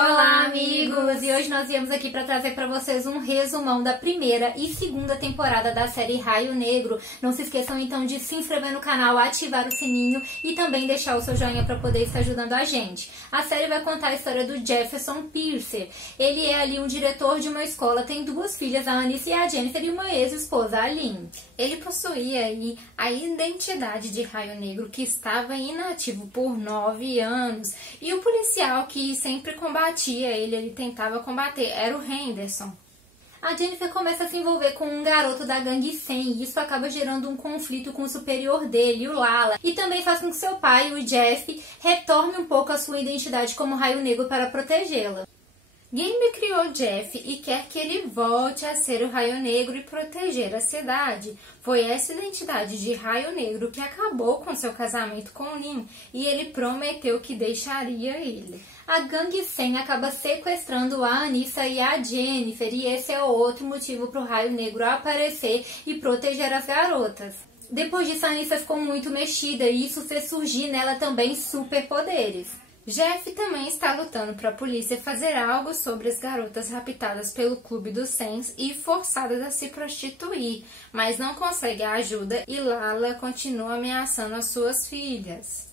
Olá, amigos! E hoje nós viemos aqui para trazer para vocês um resumão da primeira e segunda temporada da série Raio Negro. Não se esqueçam então de se inscrever no canal, ativar o sininho e também deixar o seu joinha para poder estar ajudando a gente. A série vai contar a história do Jefferson Pierce. Ele é ali um diretor de uma escola, tem duas filhas, a Anissa e a Jennifer, e uma ex-esposa, a Lynn. Ele possuía aí a identidade de Raio Negro, que estava inativo por 9 anos, e o policial que sempre combatia ele tentava combater, era o Henderson. A Jennifer começa a se envolver com um garoto da gangue 100 e isso acaba gerando um conflito com o superior dele, o Lala, e também faz com que seu pai, o Jeff, retorne um pouco a sua identidade como Raio Negro para protegê-la. Gambi criou Jeff e quer que ele volte a ser o Raio Negro e proteger a cidade. Foi essa identidade de Raio Negro que acabou com seu casamento com Lynn e ele prometeu que deixaria ele. A gangue 100 acaba sequestrando a Anissa e a Jennifer e esse é outro motivo para o Raio Negro aparecer e proteger as garotas. Depois disso, a Anissa ficou muito mexida e isso fez surgir nela também superpoderes. Jeff também está lutando para a polícia fazer algo sobre as garotas raptadas pelo Clube dos 100 e forçadas a se prostituir, mas não consegue a ajuda e Lala continua ameaçando as suas filhas.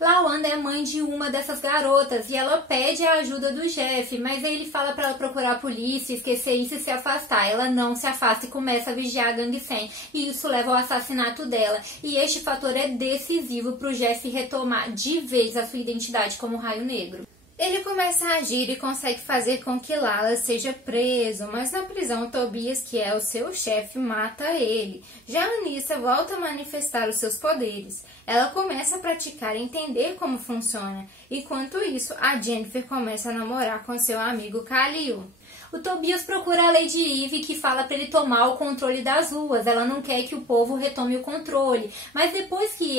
Lawanda é mãe de uma dessas garotas e ela pede a ajuda do Jeff, mas aí ele fala para ela procurar a polícia, esquecer isso e se afastar. Ela não se afasta e começa a vigiar a gangue 100 e isso leva ao assassinato dela. E este fator é decisivo para o Jeff retomar de vez a sua identidade como Raio Negro. Ele começa a agir e consegue fazer com que Lala seja preso, mas na prisão Tobias, que é o seu chefe, mata ele. Já Anissa volta a manifestar os seus poderes. Ela começa a praticar e entender como funciona. Enquanto isso, a Jennifer começa a namorar com seu amigo Khalil. O Tobias procura a Lady Eve, que fala para ele tomar o controle das ruas. Ela não quer que o povo retome o controle. Mas depois que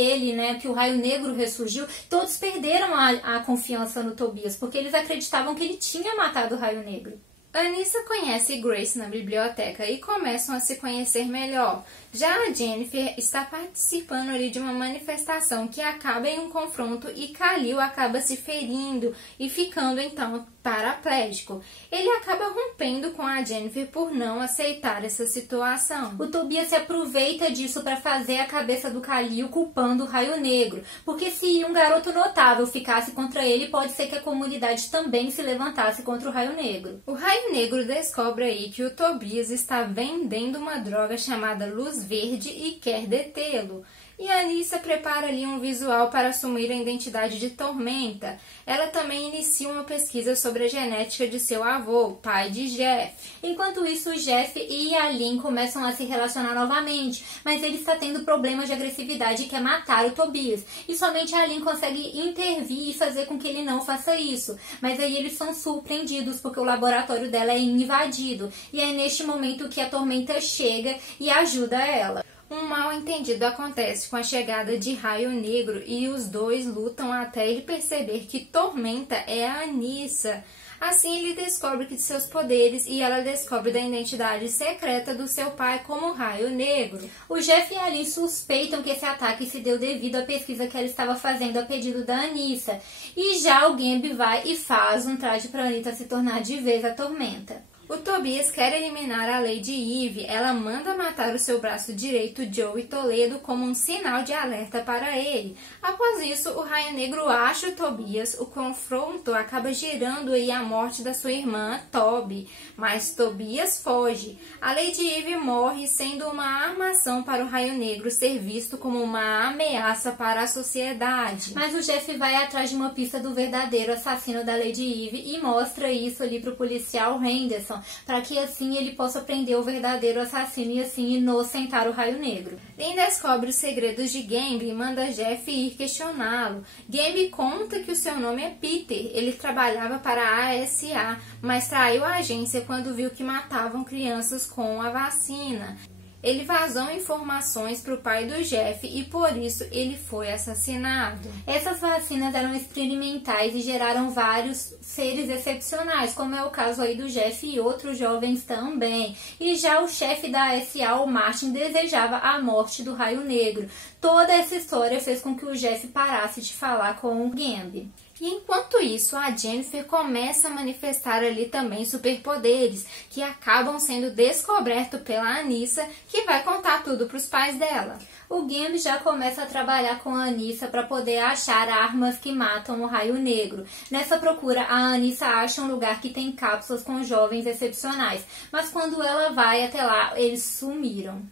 que o Raio Negro ressurgiu, todos perderam a confiança no Tobias, porque eles acreditavam que ele tinha matado o Raio Negro. Anissa conhece Grace na biblioteca e começam a se conhecer melhor. Já a Jennifer está participando ali de uma manifestação que acaba em um confronto e Khalil acaba se ferindo e ficando então paraplégico. Ele acaba rompendo com a Jennifer por não aceitar essa situação. O Tobias se aproveita disso para fazer a cabeça do Khalil culpando o Raio Negro, porque se um garoto notável ficasse contra ele, pode ser que a comunidade também se levantasse contra o Raio Negro. O Raio Negro descobre aí que o Tobias está vendendo uma droga chamada Luz Verde e quer detê-lo. E a Anissa prepara ali um visual para assumir a identidade de Tormenta. Ela também inicia uma pesquisa sobre a genética de seu avô, pai de Jeff. Enquanto isso, o Jeff e a Lynn começam a se relacionar novamente, mas ele está tendo problemas de agressividade e quer matar o Tobias. E somente a Lynn consegue intervir e fazer com que ele não faça isso. Mas aí eles são surpreendidos porque o laboratório dela é invadido. E é neste momento que a Tormenta chega e ajuda ela. Um mal-entendido acontece com a chegada de Raio Negro e os dois lutam até ele perceber que Tormenta é a Anissa. Assim ele descobre que de seus poderes e ela descobre da identidade secreta do seu pai como Raio Negro. O Jeff e a Lynn suspeitam que esse ataque se deu devido à pesquisa que ela estava fazendo a pedido da Anissa. E já o Gambi vai e faz um traje para a Anissa se tornar de vez a Tormenta. O Tobias quer eliminar a Lady Eve, ela manda matar o seu braço direito, Joey Toledo, como um sinal de alerta para ele. Após isso, o Raio Negro acha o Tobias, o confronto acaba gerando aí a morte da sua irmã, Toby, mas Tobias foge. A Lady Eve morre, sendo uma armação para o Raio Negro ser visto como uma ameaça para a sociedade. Mas o Jeff vai atrás de uma pista do verdadeiro assassino da Lady Eve e mostra isso ali para o policial Henderson, para que assim ele possa prender o verdadeiro assassino e assim inocentar o Raio Negro. Lynn descobre os segredos de Gambi e manda Jeff ir questioná-lo. Gambi conta que o seu nome é Peter, ele trabalhava para a ASA, mas traiu a agência quando viu que matavam crianças com a vacina. Ele vazou informações para o pai do Jeff e por isso ele foi assassinado. Essas vacinas eram experimentais e geraram vários seres excepcionais, como é o caso aí do Jeff e outros jovens também. E já o chefe da SA, o Martin, desejava a morte do Raio Negro. Toda essa história fez com que o Jeff parasse de falar com o Gambi. E enquanto isso, a Jennifer começa a manifestar ali também superpoderes, que acabam sendo descobertos pela Anissa, que vai contar tudo para os pais dela. O Gambi já começa a trabalhar com a Anissa para poder achar armas que matam o Raio Negro. Nessa procura, a Anissa acha um lugar que tem cápsulas com jovens excepcionais, mas quando ela vai até lá, eles sumiram.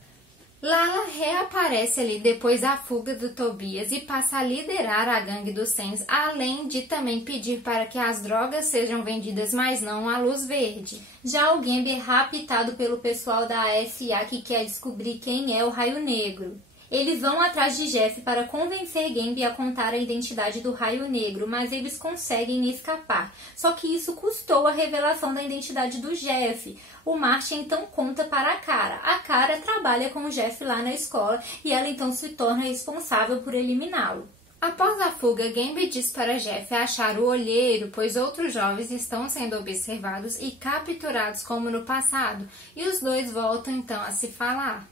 Lala reaparece ali depois da fuga do Tobias e passa a liderar a gangue dos Sands, além de também pedir para que as drogas sejam vendidas, mas não à luz verde. Já o Gambi é raptado pelo pessoal da SA que quer descobrir quem é o Raio Negro. Eles vão atrás de Jeff para convencer Gambi a contar a identidade do Raio Negro, mas eles conseguem escapar. Só que isso custou a revelação da identidade do Jeff. O Martin então conta para a Kara. A Kara trabalha com o Jeff lá na escola e ela então se torna responsável por eliminá-lo. Após a fuga, Gambi diz para Jeff achar o olheiro, pois outros jovens estão sendo observados e capturados como no passado, e os dois voltam então a se falar.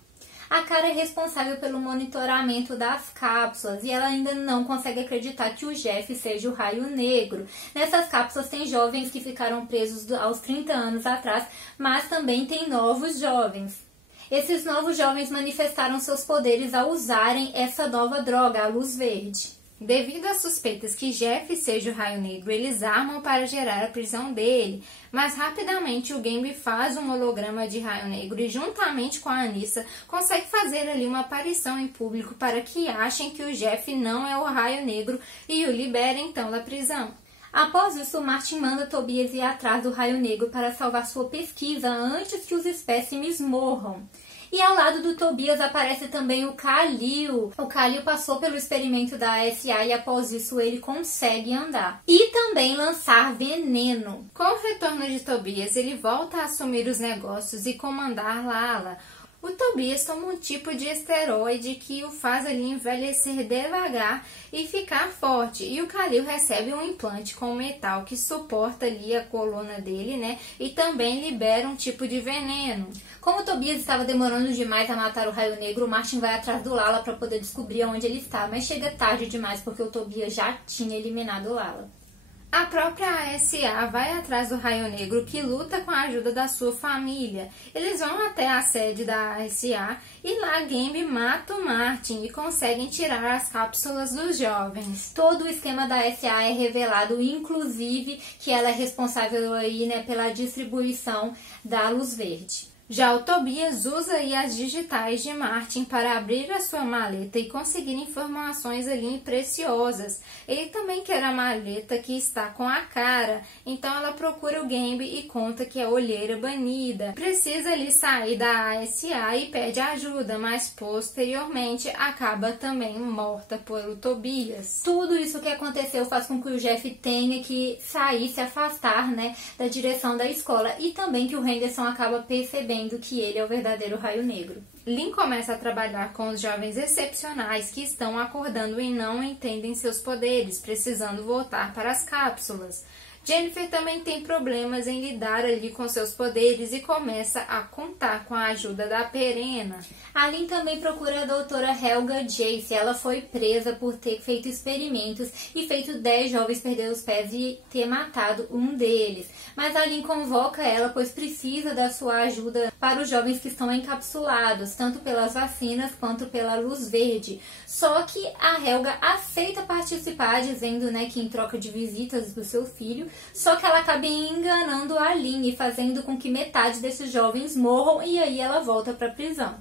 A Kara é responsável pelo monitoramento das cápsulas e ela ainda não consegue acreditar que o Jeff seja o Raio Negro. Nessas cápsulas tem jovens que ficaram presos aos 30 anos atrás, mas também tem novos jovens. Esses novos jovens manifestaram seus poderes ao usarem essa nova droga, a luz verde. Devido às suspeitas que Jeff seja o Raio Negro, eles armam para gerar a prisão dele, mas rapidamente o Gambi faz um holograma de Raio Negro e juntamente com a Anissa consegue fazer ali uma aparição em público para que achem que o Jeff não é o Raio Negro e o liberem então da prisão. Após isso, Martin manda Tobias ir atrás do Raio Negro para salvar sua pesquisa antes que os espécimes morram. E ao lado do Tobias aparece também o Khalil. O Khalil passou pelo experimento da SA e após isso ele consegue andar. E também lançar veneno. Com o retorno de Tobias, ele volta a assumir os negócios e comandar Lala. O Tobias toma um tipo de esteroide que o faz ali envelhecer devagar e ficar forte. E o Khalil recebe um implante com metal que suporta ali a coluna dele, né? E também libera um tipo de veneno. Como o Tobias estava demorando demais a matar o Raio Negro, o Martin vai atrás do Lala para poder descobrir onde ele está. Mas chega tarde demais porque o Tobias já tinha eliminado o Lala. A própria ASA vai atrás do Raio Negro, que luta com a ajuda da sua família. Eles vão até a sede da ASA e lá Gambi mata o Martin e conseguem tirar as cápsulas dos jovens. Todo o esquema da ASA é revelado, inclusive que ela é responsável aí, né, pela distribuição da luz verde. Já o Tobias usa aí as digitais de Martin para abrir a sua maleta e conseguir informações ali preciosas. Ele também quer a maleta que está com a Kara, então ela procura o Gambi e conta que é olheira banida. Precisa ali sair da ASA e pede ajuda, mas posteriormente acaba também morta pelo Tobias. Tudo isso que aconteceu faz com que o Jeff tenha que sair, se afastar, né, da direção da escola e também que o Henderson acaba percebendo que ele é o verdadeiro Raio Negro. Lynn começa a trabalhar com os jovens excepcionais que estão acordando e não entendem seus poderes, precisando voltar para as cápsulas. Jennifer também tem problemas em lidar ali com seus poderes e começa a contar com a ajuda da Perena. A Lynn também procura a doutora Helga Jace. Ela foi presa por ter feito experimentos e feito 10 jovens perder os pés e ter matado um deles. Mas a Lynn convoca ela, pois precisa da sua ajuda para os jovens que estão encapsulados, tanto pelas vacinas quanto pela luz verde. Só que a Helga aceita participar, dizendo, né, que em troca de visitas do seu filho, só que ela acaba enganando a Lynn e fazendo com que metade desses jovens morram e aí ela volta para a prisão.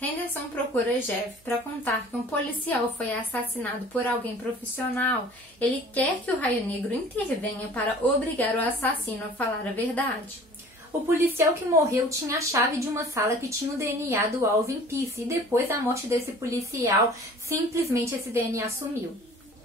Henderson procura Jeff para contar que um policial foi assassinado por alguém profissional. Ele quer que o Raio Negro intervenha para obrigar o assassino a falar a verdade. O policial que morreu tinha a chave de uma sala que tinha o DNA do Alvin Peace e depois da morte desse policial, simplesmente esse DNA sumiu.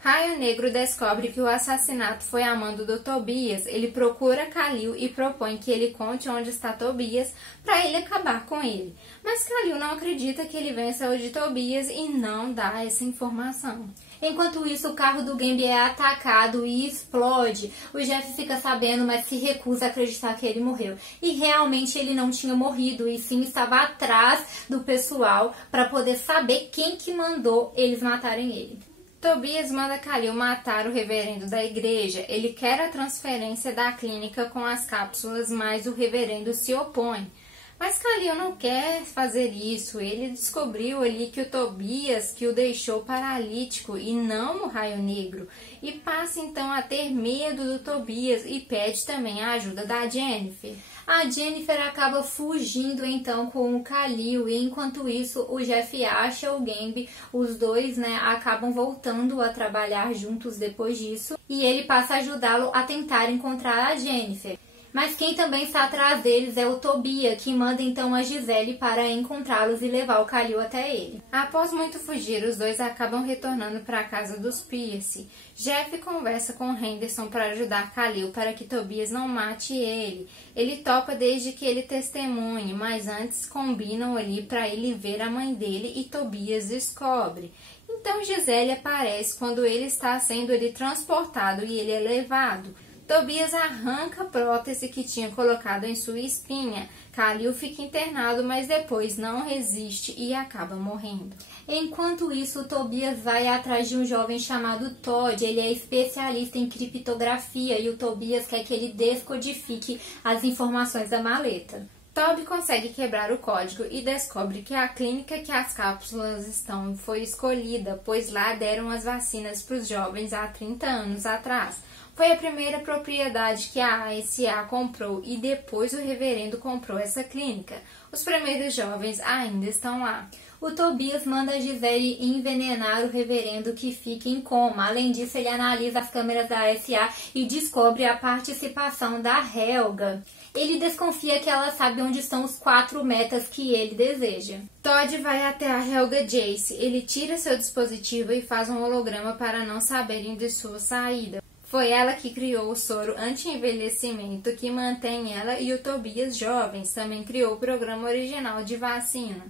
Raio Negro descobre que o assassinato foi a mando do Tobias. Ele procura Khalil e propõe que ele conte onde está Tobias para ele acabar com ele. Mas Khalil não acredita que ele vença o de Tobias e não dá essa informação. Enquanto isso, o carro do Gambi é atacado e explode. O Jeff fica sabendo, mas se recusa a acreditar que ele morreu. E realmente ele não tinha morrido, e sim estava atrás do pessoal para poder saber quem que mandou eles matarem ele. Tobias manda Khalil matar o reverendo da igreja. Ele quer a transferência da clínica com as cápsulas, mas o reverendo se opõe. Mas Khalil não quer fazer isso. Ele descobriu ali que o Tobias que o deixou paralítico e não o Raio Negro. E passa então a ter medo do Tobias e pede também a ajuda da Jennifer. A Jennifer acaba fugindo então com o Khalil e enquanto isso o Jeff acha o Gambi. Os dois, acabam voltando a trabalhar juntos depois disso e ele passa a ajudá-lo a tentar encontrar a Jennifer. Mas quem também está atrás deles é o Tobias, que manda então a Gisele para encontrá-los e levar o Khalil até ele. Após muito fugir, os dois acabam retornando para a casa dos Pierce. Jeff conversa com Henderson para ajudar Khalil para que Tobias não mate ele. Ele topa desde que ele testemunhe, mas antes combinam ali para ele ver a mãe dele e Tobias descobre. Então Gisele aparece quando ele está sendo transportado e ele é levado. Tobias arranca a prótese que tinha colocado em sua espinha. Khalil fica internado, mas depois não resiste e acaba morrendo. Enquanto isso, o Tobias vai atrás de um jovem chamado Todd. Ele é especialista em criptografia e o Tobias quer que ele descodifique as informações da maleta. Todd consegue quebrar o código e descobre que a clínica que as cápsulas estão foi escolhida, pois lá deram as vacinas para os jovens há 30 anos atrás. Foi a primeira propriedade que a ASA comprou e depois o reverendo comprou essa clínica. Os primeiros jovens ainda estão lá. O Tobias manda a Gisele envenenar o reverendo que fica em coma. Além disso, ele analisa as câmeras da ASA e descobre a participação da Helga. Ele desconfia que ela sabe onde estão os 4 metas que ele deseja. Todd vai até a Helga Jace. Ele tira seu dispositivo e faz um holograma para não saberem de sua saída. Foi ela que criou o soro anti-envelhecimento que mantém ela e o Tobias jovens. Também criou o programa original de vacina.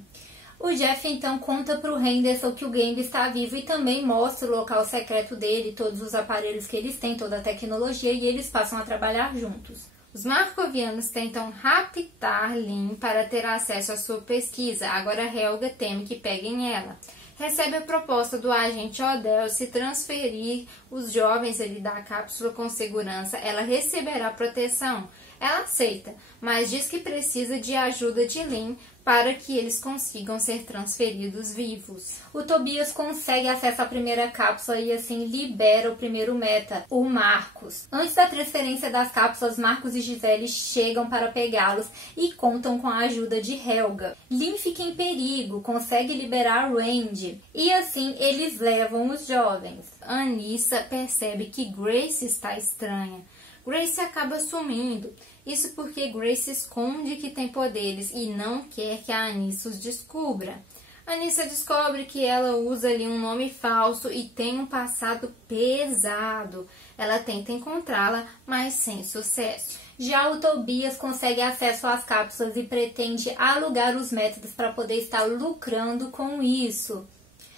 O Jeff então conta para o Henderson que o Gambi está vivo e também mostra o local secreto dele, todos os aparelhos que eles têm, toda a tecnologia, e eles passam a trabalhar juntos. Os marcovianos tentam raptar Lynn para ter acesso à sua pesquisa. Agora Helga teme que peguem ela. Recebe a proposta do agente Odell se transferir os jovens da cápsula com segurança. Ela receberá proteção. Ela aceita, mas diz que precisa de ajuda de Lynn para que eles consigam ser transferidos vivos. O Tobias consegue acesso à primeira cápsula e assim libera o primeiro meta, o Marcos. Antes da transferência das cápsulas, Marcos e Gisele chegam para pegá-los e contam com a ajuda de Helga. Lynn fica em perigo, consegue liberar Randy e assim eles levam os jovens. Anissa percebe que Grace está estranha. Grace acaba sumindo. Isso porque Grace esconde que tem poderes e não quer que a Anissa os descubra. Anissa descobre que ela usa ali um nome falso e tem um passado pesado. Ela tenta encontrá-la, mas sem sucesso. Já o Tobias consegue acesso às cápsulas e pretende alugar os métodos para poder estar lucrando com isso.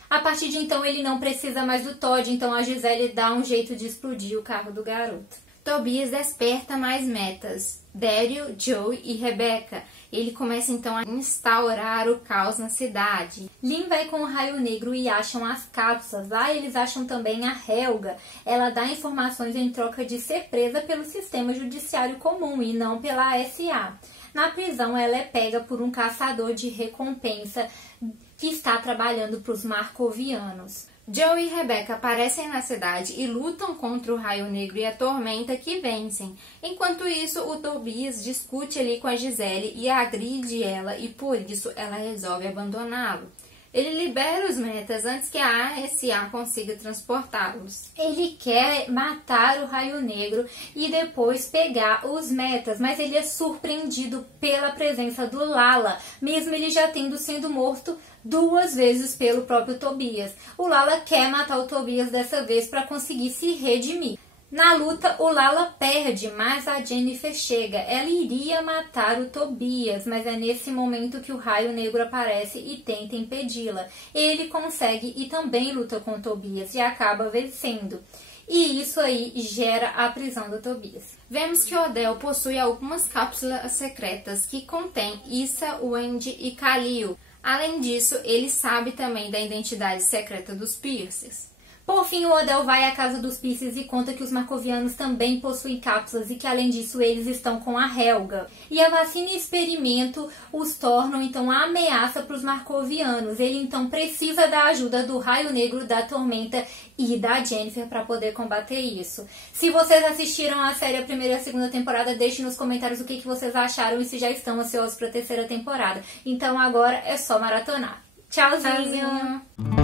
A partir de então ele não precisa mais do Todd, então a Gisele dá um jeito de explodir o carro do garoto. Tobias desperta mais metas, Daryl, Joey e Rebecca. Ele começa então a instaurar o caos na cidade. Lynn vai com o Raio Negro e acham as cápsulas. Lá eles acham também a Helga. Ela dá informações em troca de ser presa pelo sistema judiciário comum e não pela SA. Na prisão ela é pega por um caçador de recompensa que está trabalhando para os marcovianos. Joe e Rebecca aparecem na cidade e lutam contra o Raio Negro e a Tormenta, que vencem. Enquanto isso, o Tobias discute ali com a Gisele e agride ela e por isso ela resolve abandoná-lo. Ele libera os metas antes que a ASA consiga transportá-los. Ele quer matar o Raio Negro e depois pegar os metas, mas ele é surpreendido pela presença do Lala, mesmo ele já tendo sido morto 2 vezes pelo próprio Tobias. O Lala quer matar o Tobias dessa vez para conseguir se redimir. Na luta, o Lala perde, mas a Jennifer chega. Ela iria matar o Tobias, mas é nesse momento que o Raio Negro aparece e tenta impedi-la. Ele consegue e também luta com o Tobias e acaba vencendo. E isso aí gera a prisão do Tobias. Vemos que Odell possui algumas cápsulas secretas que contêm Issa, Wendy e Khalil. Além disso, ele sabe também da identidade secreta dos Pierces. Por fim, o Odell vai à casa dos Pisces e conta que os marcovianos também possuem cápsulas e que, além disso, eles estão com a Helga. E a vacina e experimento os tornam, então, a ameaça para os marcovianos. Ele, então, precisa da ajuda do Raio Negro, da Tormenta e da Jennifer para poder combater isso. Se vocês assistiram a série, a primeira e a segunda temporada, deixem nos comentários o que vocês acharam e se já estão ansiosos para a terceira temporada. Então, agora é só maratonar. Tchauzinho!